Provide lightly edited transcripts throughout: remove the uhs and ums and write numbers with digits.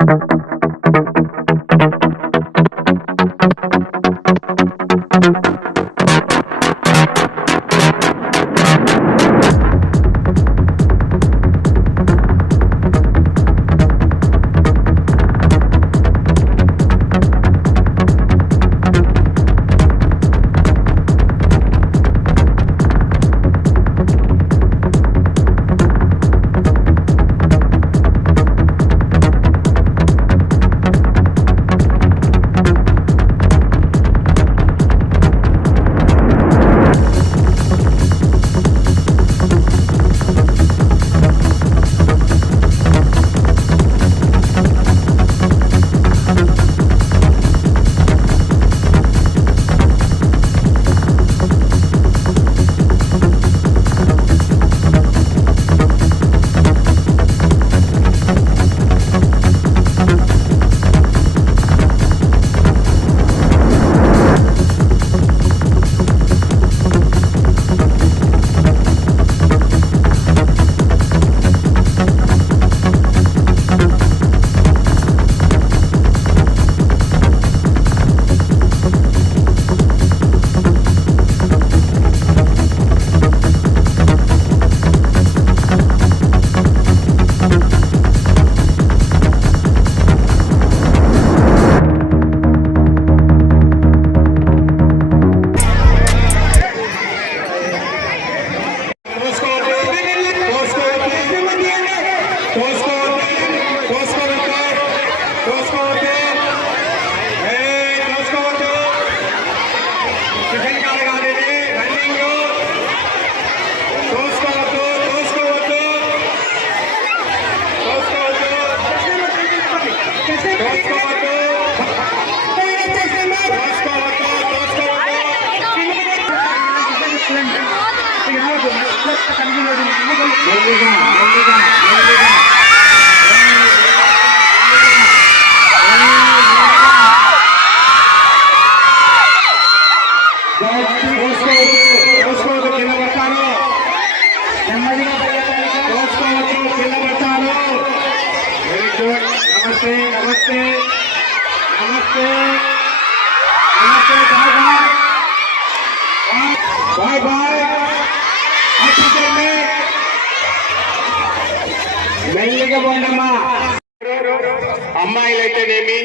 नमस्ते नमस्ते नमस्ते बाय बाय మెల్లిగా పోండమ్మా. అమ్మాయిలైతేనేమి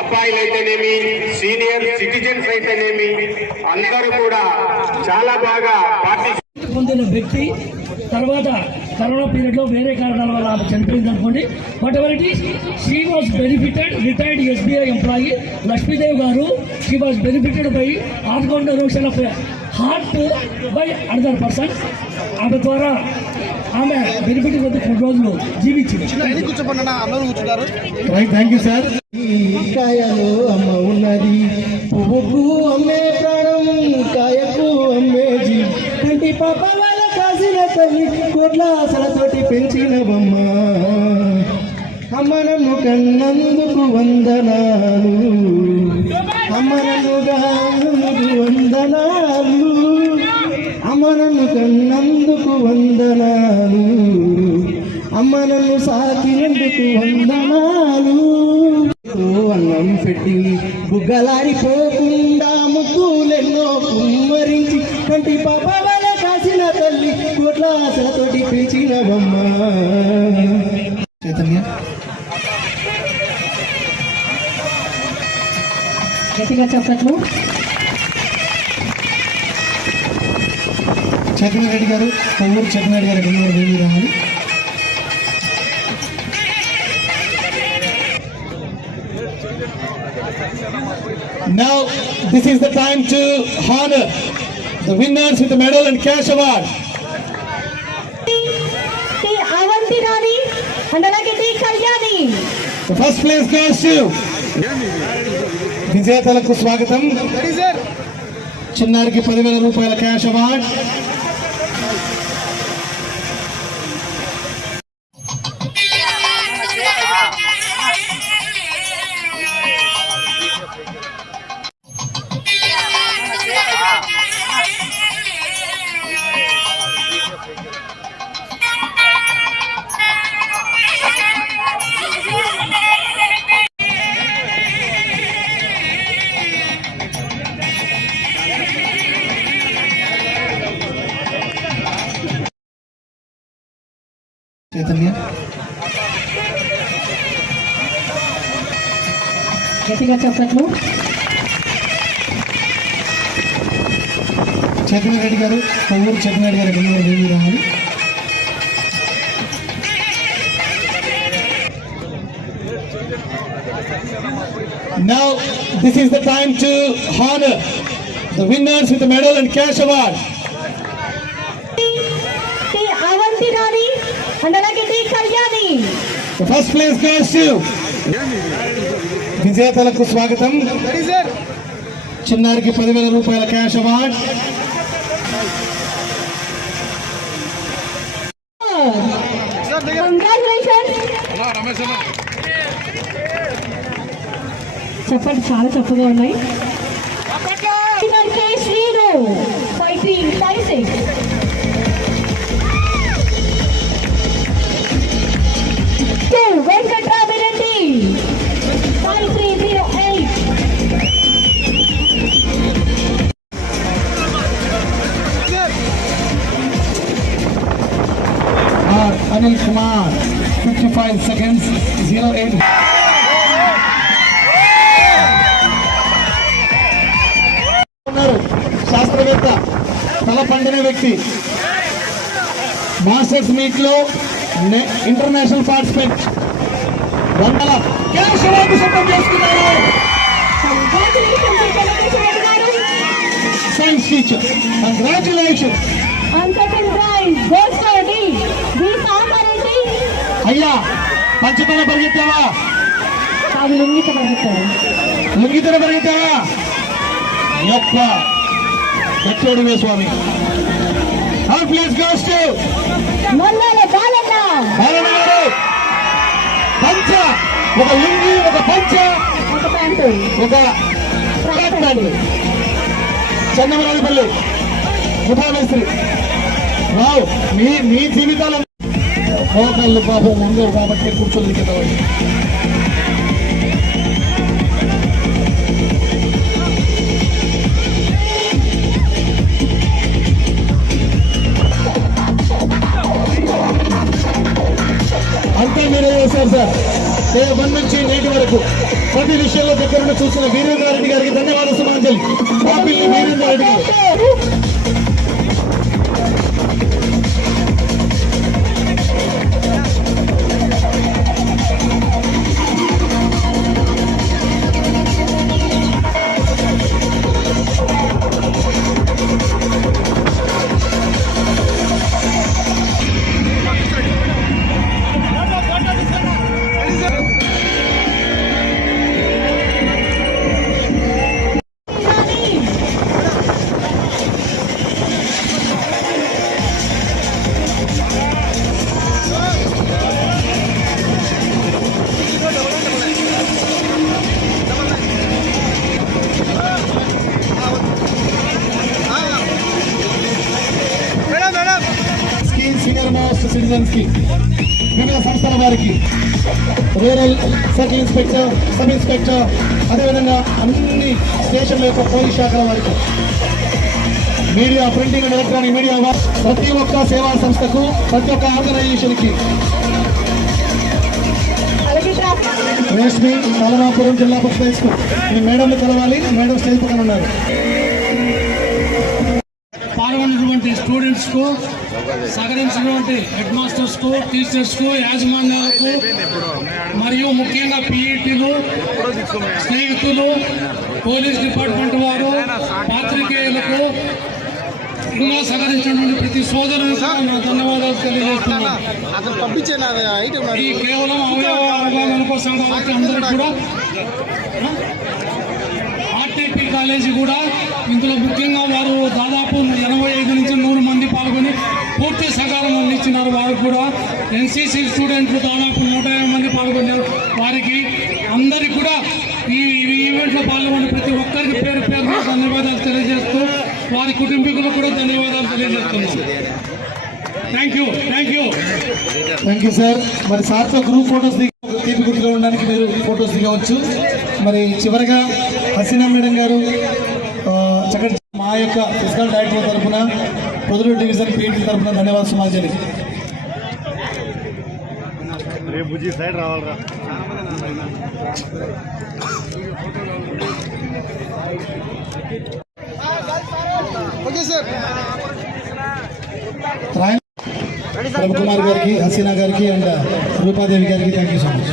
అబ్బాయిలైతేనేమి సీనియర్ సిటిజన్స్ అయితేనేమి అందరూ కూడా చాలా బాగా పార్టిసిపేట్ పొందిన వ్యక్తి తర్వాత కరోనా పీరియడ్లో వేరే కారణాల వల్ల ఆమె చనిపోయింది అనుకోండి. But ever it is she was benefited retired SBI employee Lakshmidevi గారు. She was benefited by organ donation of heart by another person. ఆమె ద్వారా ఆమె బెనిఫిట్ కొద్ది 3 రోజులు జీవించింది. Thank you sir. కాయలో అమ్మ ఉన్నది, పువ్వుకు అమ్మే ప్రాణం, కాయకు అమ్మే జీ. కంటి పాప వాళ్ళ కాసిన తల్లి, కోట్ల ఆశలతోటి పెంచినవమ్మ. అమ్మ నన్ను కన్నందుకు వందనాలు, అమ్మ నన్ను కన్నందుకు వందనాలు, అమ్మ నన్ను కన్నందుకు వందనాలు, అమ్మ నన్ను సాకినందుకు వందనాలు. అన్నం పెట్టి బుగ్గలారిపోకుండా ముక్కులెన్నో కుమ్మరించి కంటి పాప వాళ్ళ కాసిన తల్లి, కోట్ల ఆశలతోటి పెంచినవమ్మ. చైతన్య గట్టిగా చెప్పట్లు. చైతన్య రెడ్డి గారు, కొమ్మూరు చైతన్య రెడ్డి గారు గెలువరు వేడి రావాలి. Now this is the time to honor the winners with the medal and cash award. Avanti Rani and Alakiti Kalyani. The first place goes to విజేతలకు స్వాగతం. చిన్నారికి 10,000 రూపాయల క్యాష్ అవార్డ్. గట్టిగా చెప్పట్లు. చక్రరెడ్డి గారు, కొవ్వూరు చక్రరెడ్డి గారు వేదిక రావాలి. Now this is the time to honor the winners with the medal and cash award. T Avanthi Rani and అలాగే T Kalyani. The first place goes to విజేతలకు స్వాగతం. చిన్నారికి 10,000 రూపాయల క్యాష్ అవార్డ్. కంగ్రాచులేషన్స్. చెప్పండి, చాలా చక్కగా ఉన్నాయి. కే Srinu 5356. Venkatramireddy 5308. Anil Kumar 55 seconds 08. శాస్త్రవేత్త, తల పండిన వ్యక్తి, మాస్టర్స్ మీట్ లో ఇంటర్నేషనల్ పార్టిసిపెంట్ 100 క్యాష్ అవార్డు సొంతం చేసుకున్నారు. Science teacher, congratulation. అయ్యా, పంచతన పరిగెత్తావా? లుంగితన పరిగెత్తావా? యొక్క గచ్చోడివే స్వామి. Our place goes to Balanna గారు. పంచ, ఒక లుంగి, ఒక పంచ, ఒక ప్యాంటు. చందమరాడిపల్లి ముఠామేస్త్రి. రావు, మీ జీవితాలు మోకాళ్ళు పాపం ఉండవు కాబట్టి కూర్చొని కింద పడి. అంతా మీరే చేశారు సార్. డే 1 నుంచి నేటి వరకు ప్రతి విషయంలో దగ్గరుండి చూసిన వీరేంద్రారెడ్డి గారికి ధన్యవాదాలు. సుమాంజలి పాపిల్లి వీరేంద్రారెడ్డి గారు. సీనియర్ మోస్ట్ సిటిజన్స్ కి, వివిధ సంస్థల వారికి, rural circle inspector, sub inspector, అదేవిధంగా అన్ని స్టేషన్ల యొక్క పోలీస్ శాఖల వారికి, media, printing and electronic media, ప్రతి ఒక్క సేవా సంస్థకు, ప్రతి ఒక్క ఆర్గనైజేషన్ కి. రేష్మి నలమాపురం జిల్లా పరిషత్ హై స్కూల్. మీ మేడంని కలవాలి. మేడం స్టేజ్ పక్కన ఉన్నారు. పాల్గొన్నటువంటి స్టూడెంట్స్ కు, సహకరించినటువంటి హెడ్ మాస్టర్స్ కు, టీచర్స్ కు, యాజమాన్యాలకు, మరియు ముఖ్యంగా పీఈటీలు, స్నేహితులు, పోలీస్ డిపార్ట్మెంట్ వారు, పాత్రికేయులకు, ఇంకా సహకరించినటువంటి ప్రతి సోదరులకు నా ధన్యవాదాలు తెలియజేస్తున్నాను. ఈ కేవలం అవగాహన కోసం కాబట్టి అందరూ కూడా, ఆర్టీపీ కాలేజీ కూడా ఇందులో ముఖ్యంగా వారు దాదాపు 85 నుంచి 100 మంది పాల్గొని పూర్తి సహకారం అందించినారు. వారు కూడా ఎన్సీసీ స్టూడెంట్లు దాదాపు 150 మంది పాల్గొన్నారు. వారికి అందరికీ కూడా ఈ ఈవెంట్లో పాల్గొని ప్రతి ఒక్కరికి పేరు పేరు ధన్యవాదాలు తెలియజేస్తూ, వారి కుటుంబీకులకు కూడా ధన్యవాదాలు తెలియజేస్తున్నాం. Thank you sir. మరి సార్తో గ్రూప్ ఫోటోస్ తీపి గుర్తుగా ఉండడానికి మీరు ఫోటోస్ దిగవచ్చు. మరి చివరిగా హసీనా మేడం గారు చక్కటి మా యొక్క ఫిజికల్ డైరెక్టర్ తరఫున, పొదలూరు డివిజన్ పీటీ తరఫున ధన్యవాదాలు సుమాంజలి. రవికుమార్ గారికి, హసీనా గారికి అండ్ రూపాదేవి గారికి థ్యాంక్ యూ సో మచ్.